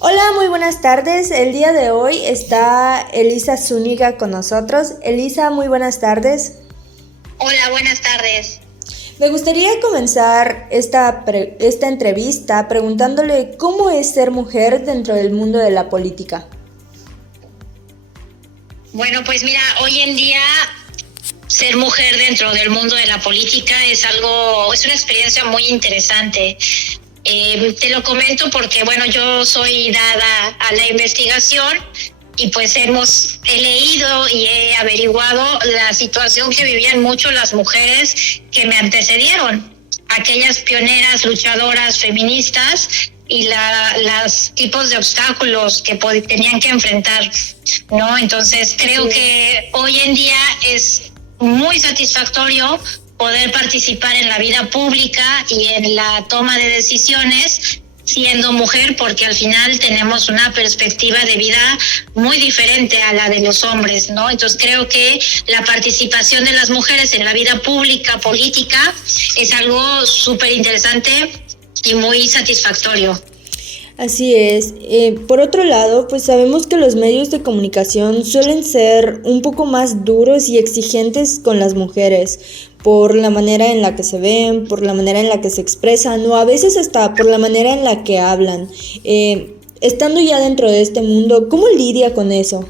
Hola, muy buenas tardes. El día de hoy está Elisa Zúñiga con nosotros. Elisa, muy buenas tardes. Hola, buenas tardes. Me gustaría comenzar esta entrevista preguntándole cómo es ser mujer dentro del mundo de la política. Bueno, pues mira, hoy en día ser mujer dentro del mundo de la política es una experiencia muy interesante. Te lo comento porque, bueno, yo soy dada a la investigación y pues he leído y he averiguado la situación que vivían mucho las mujeres que me antecedieron, aquellas pioneras, luchadoras, feministas y los tipos de obstáculos que tenían que enfrentar, ¿no? Entonces creo que hoy en día es muy satisfactorio poder participar en la vida pública y en la toma de decisiones siendo mujer, porque al final tenemos una perspectiva de vida muy diferente a la de los hombres, ¿no? Entonces creo que la participación de las mujeres en la vida pública, política, es algo súper interesante y muy satisfactorio. Así es. Por otro lado, pues sabemos que los medios de comunicación suelen ser un poco más duros y exigentes con las mujeres por la manera en la que se ven, por la manera en la que se expresan o a veces hasta por la manera en la que hablan. Estando ya dentro de este mundo, ¿cómo lidia con eso?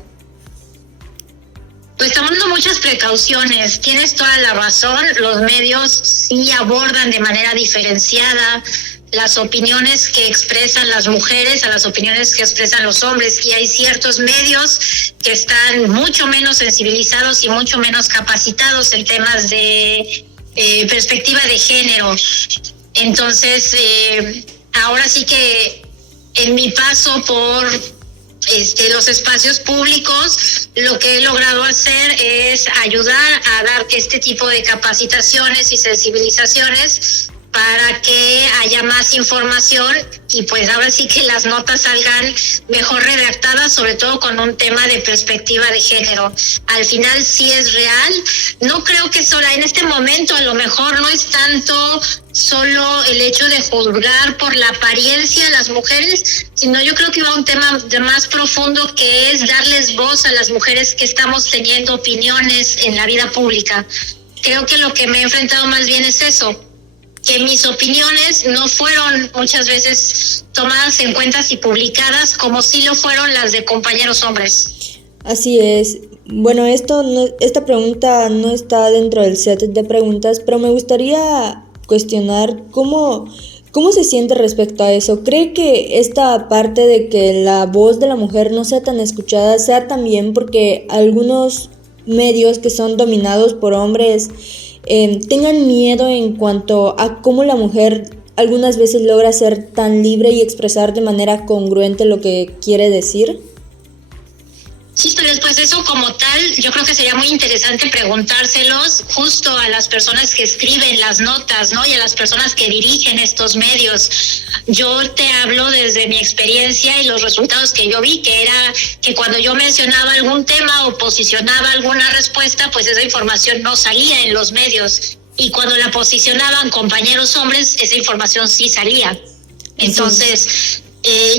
Pues tomando muchas precauciones, tienes toda la razón, los medios sí abordan de manera diferenciada las opiniones que expresan las mujeres a las opiniones que expresan los hombres, y hay ciertos medios que están mucho menos sensibilizados y mucho menos capacitados en temas de perspectiva de género. Entonces, ahora sí que en mi paso por los espacios públicos, lo que he logrado hacer es ayudar a dar este tipo de capacitaciones y sensibilizaciones para que haya más información y pues ahora sí que las notas salgan mejor redactadas, sobre todo con un tema de perspectiva de género. Al final sí es real. No creo que solo en este momento a lo mejor no es tanto solo el hecho de juzgar por la apariencia de las mujeres, sino yo creo que va a un tema más profundo, que es darles voz a las mujeres que estamos teniendo opiniones en la vida pública. Creo que lo que me he enfrentado más bien es eso, que mis opiniones no fueron muchas veces tomadas en cuenta y publicadas como sí lo fueron las de compañeros hombres. Así es. Bueno, esta pregunta no está dentro del set de preguntas, pero me gustaría cuestionar cómo se siente respecto a eso. ¿Cree que esta parte de que la voz de la mujer no sea tan escuchada sea también porque algunos medios que son dominados por hombres tengan miedo en cuanto a cómo la mujer algunas veces logra ser tan libre y expresar de manera congruente lo que quiere decir? Sí, pero pues eso como tal, yo creo que sería muy interesante preguntárselos justo a las personas que escriben las notas, ¿no? Y a las personas que dirigen estos medios. Yo te hablo desde mi experiencia y los resultados que yo vi, que era que cuando yo mencionaba algún tema o posicionaba alguna respuesta, pues esa información no salía en los medios. Y cuando la posicionaban compañeros hombres, esa información sí salía. Entonces,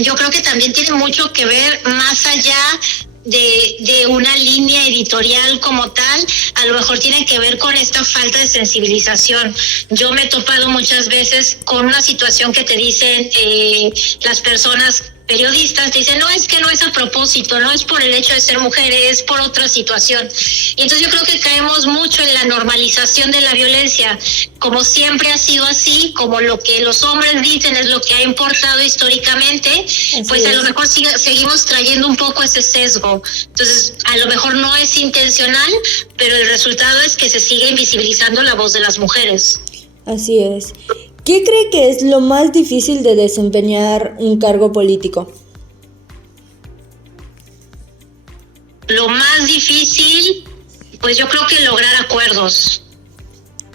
yo creo que también tiene mucho que ver más allá de una línea editorial como tal, a lo mejor tiene que ver con esta falta de sensibilización. Yo me he topado muchas veces con una situación que te dicen las personas periodistas, te dicen, no, es que no es a propósito, no es por el hecho de ser mujer, es por otra situación. Y entonces yo creo que caemos mucho en la normalización de la violencia, como siempre ha sido así, como lo que los hombres dicen es lo que ha importado históricamente, pues a lo mejor seguimos trayendo un poco ese sesgo. Entonces, a lo mejor no es intencional, pero el resultado es que se sigue invisibilizando la voz de las mujeres. Así es. ¿Qué cree que es lo más difícil de desempeñar un cargo político? Lo más difícil, pues yo creo que lograr acuerdos,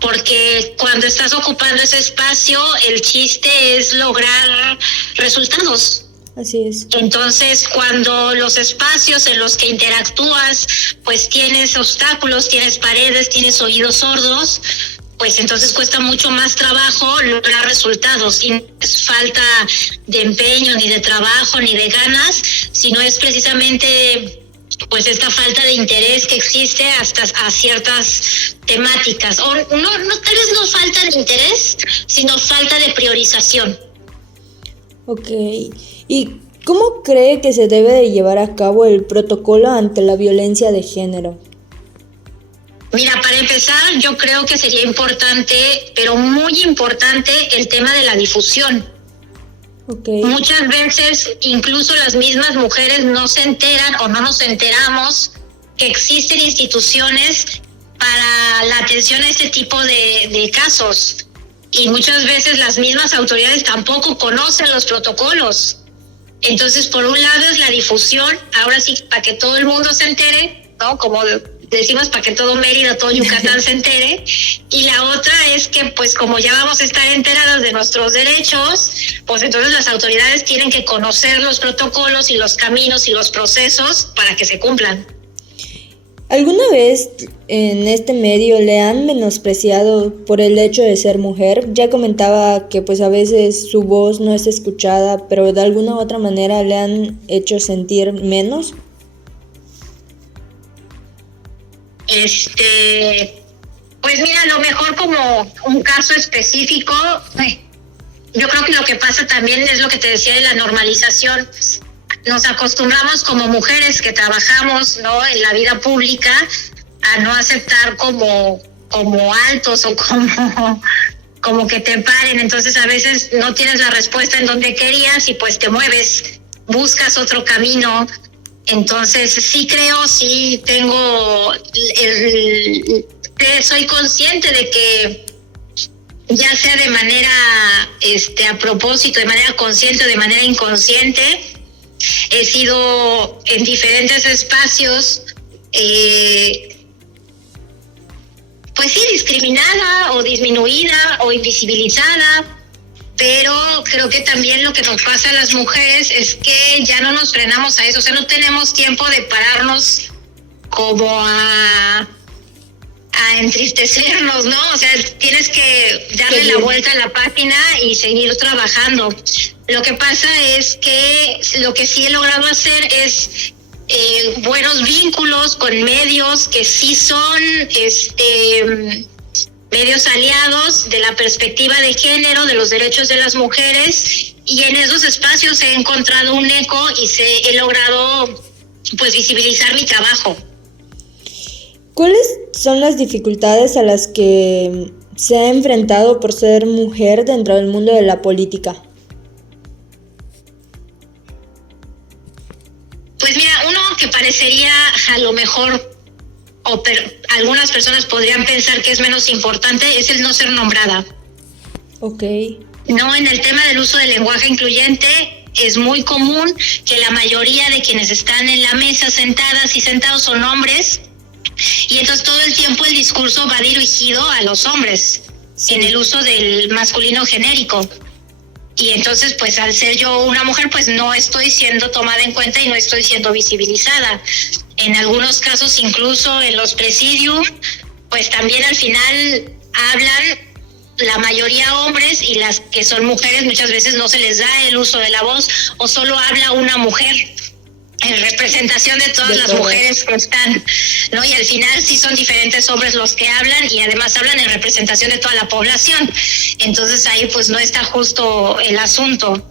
porque cuando estás ocupando ese espacio, el chiste es lograr resultados. Así es. Entonces, cuando los espacios en los que interactúas, pues tienes obstáculos, tienes paredes, tienes oídos sordos, pues entonces cuesta mucho más trabajo lograr resultados, y no es falta de empeño, ni de trabajo, ni de ganas, sino es precisamente pues esta falta de interés que existe hasta a ciertas temáticas, o no, tal vez no falta de interés, sino falta de priorización. Ok, ¿y cómo cree que se debe de llevar a cabo el protocolo ante la violencia de género? Mira, para empezar, yo creo que sería importante, pero muy importante, el tema de la difusión. Okay. Muchas veces, incluso las mismas mujeres no se enteran o no nos enteramos que existen instituciones para la atención a este tipo de casos. Y muchas veces las mismas autoridades tampoco conocen los protocolos. Entonces, por un lado es la difusión, ahora sí, para que todo el mundo se entere, ¿no? Como decimos, para que todo Mérida, todo Yucatán se entere. Y la otra es que, pues, como ya vamos a estar enteradas de nuestros derechos, pues entonces las autoridades tienen que conocer los protocolos y los caminos y los procesos para que se cumplan. ¿Alguna vez en este medio le han menospreciado por el hecho de ser mujer? Ya comentaba que pues a veces su voz no es escuchada, pero de alguna u otra manera le han hecho sentir menos. Pues mira, a lo mejor como un caso específico, yo creo que lo que pasa también es lo que te decía de la normalización. Nos acostumbramos como mujeres que trabajamos, ¿no?, en la vida pública, a no aceptar como altos o como que te paren. Entonces a veces no tienes la respuesta en donde querías y pues te mueves, buscas otro camino. Entonces sí creo, sí tengo soy consciente de que ya sea de manera a propósito, de manera consciente o de manera inconsciente, he sido en diferentes espacios pues sí, discriminada o disminuida o invisibilizada. Pero creo que también lo que nos pasa a las mujeres es que ya no nos frenamos a eso, o sea, no tenemos tiempo de pararnos como a entristecernos, ¿no? O sea, tienes que darle la vuelta a la página y seguir trabajando. Lo que pasa es que lo que sí he logrado hacer es buenos vínculos con medios que sí son medios aliados de la perspectiva de género, de los derechos de las mujeres, y en esos espacios he encontrado un eco y he logrado pues visibilizar mi trabajo. ¿Cuáles son las dificultades a las que se ha enfrentado por ser mujer dentro del mundo de la política? Pues mira, uno que parecería a lo mejor, algunas personas podrían pensar que es menos importante, es el no ser nombrada. Okay. No, en el tema del uso del lenguaje incluyente es muy común que la mayoría de quienes están en la mesa sentadas y sentados son hombres, y entonces todo el tiempo el discurso va dirigido a los hombres, sí, en el uso del masculino genérico. Y entonces, pues al ser yo una mujer, pues no estoy siendo tomada en cuenta y no estoy siendo visibilizada. En algunos casos, incluso en los presidium, pues también al final hablan la mayoría hombres, y las que son mujeres muchas veces no se les da el uso de la voz, o solo habla una mujer en representación de todas las mujeres que están, ¿no? Y al final sí son diferentes hombres los que hablan, y además hablan en representación de toda la población. Entonces ahí pues no está justo el asunto.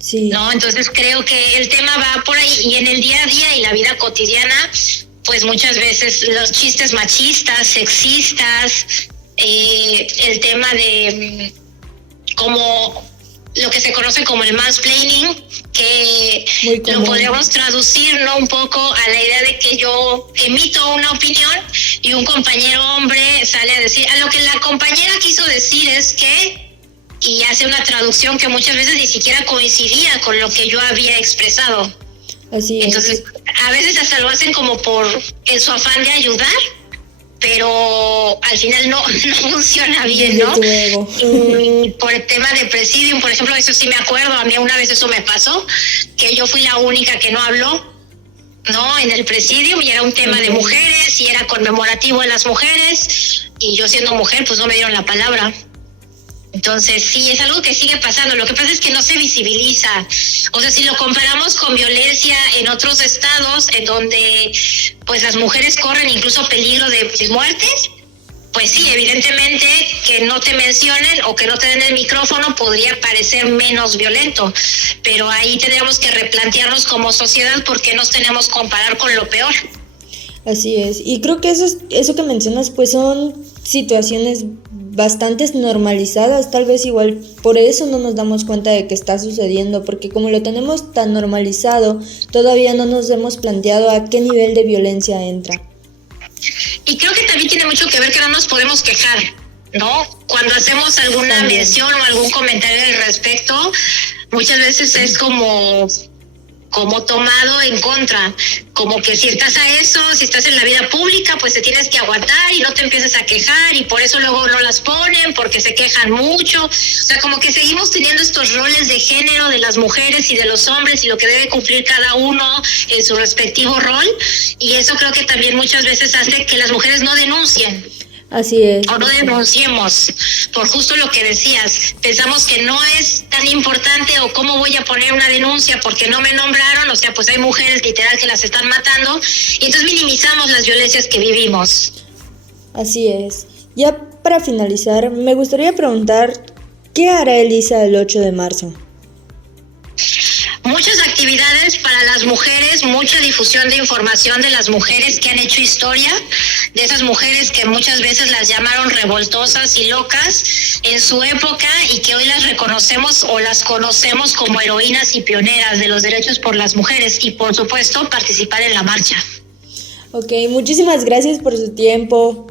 Sí. ¿No? Entonces creo que el tema va por ahí, y en el día a día y la vida cotidiana, pues muchas veces los chistes machistas, sexistas, el tema de como lo que se conoce como el mansplaining, que lo podríamos traducir, ¿no?, un poco a la idea de que yo emito una opinión y un compañero hombre sale a decir, a lo que la compañera quiso decir es que, y hace una traducción que muchas veces ni siquiera coincidía con lo que yo había expresado. Así es. Entonces, a veces hasta lo hacen como en su afán de ayudar, pero al final no funciona bien, ¿no? Y por el tema de presidium, por ejemplo, eso sí me acuerdo, a mí una vez eso me pasó, que yo fui la única que no habló, ¿no?, en el presidium, y era un tema de mujeres, y era conmemorativo de las mujeres, y yo siendo mujer pues no me dieron la palabra. Entonces, sí, es algo que sigue pasando. Lo que pasa es que no se visibiliza. O sea, si lo comparamos con violencia en otros estados, en donde pues las mujeres corren incluso peligro de muerte, pues sí, evidentemente que no te mencionen o que no te den el micrófono podría parecer menos violento. Pero ahí tendríamos que replantearnos como sociedad por qué nos tenemos que comparar con lo peor. Así es, y creo que eso que mencionas pues son situaciones bastante normalizadas, tal vez igual por eso no nos damos cuenta de que está sucediendo, porque como lo tenemos tan normalizado, todavía no nos hemos planteado a qué nivel de violencia entra. Y creo que también tiene mucho que ver que no nos podemos quejar, ¿no? Cuando hacemos alguna mención o algún comentario al respecto, muchas veces es como tomado en contra, como que si estás a eso, si estás en la vida pública, pues te tienes que aguantar y no te empieces a quejar, y por eso luego no las ponen, porque se quejan mucho. O sea, como que seguimos teniendo estos roles de género de las mujeres y de los hombres y lo que debe cumplir cada uno en su respectivo rol, y eso creo que también muchas veces hace que las mujeres no denuncien. Así es. O no denunciemos, por justo lo que decías. Pensamos que no es tan importante, o cómo voy a poner una denuncia porque no me nombraron. O sea, pues hay mujeres literal que las están matando, y entonces minimizamos las violencias que vivimos. Así es. Ya para finalizar, me gustaría preguntar, ¿qué hará Elisa el 8 de marzo? Muchas actividades para las mujeres, mucha difusión de información de las mujeres que han hecho historia, de esas mujeres que muchas veces las llamaron revoltosas y locas en su época, y que hoy las reconocemos o las conocemos como heroínas y pioneras de los derechos por las mujeres, y por supuesto participar en la marcha. Ok, muchísimas gracias por su tiempo.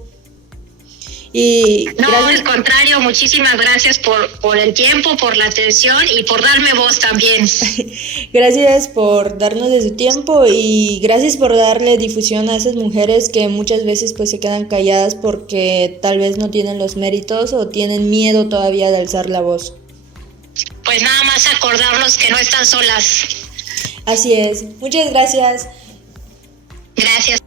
Y no, gracias. Al contrario, muchísimas gracias por el tiempo, por la atención y por darme voz también. Gracias por darnos de su tiempo, y gracias por darle difusión a esas mujeres que muchas veces pues se quedan calladas porque tal vez no tienen los méritos o tienen miedo todavía de alzar la voz. Pues nada más acordarnos que no están solas. Así es. Muchas gracias. Gracias.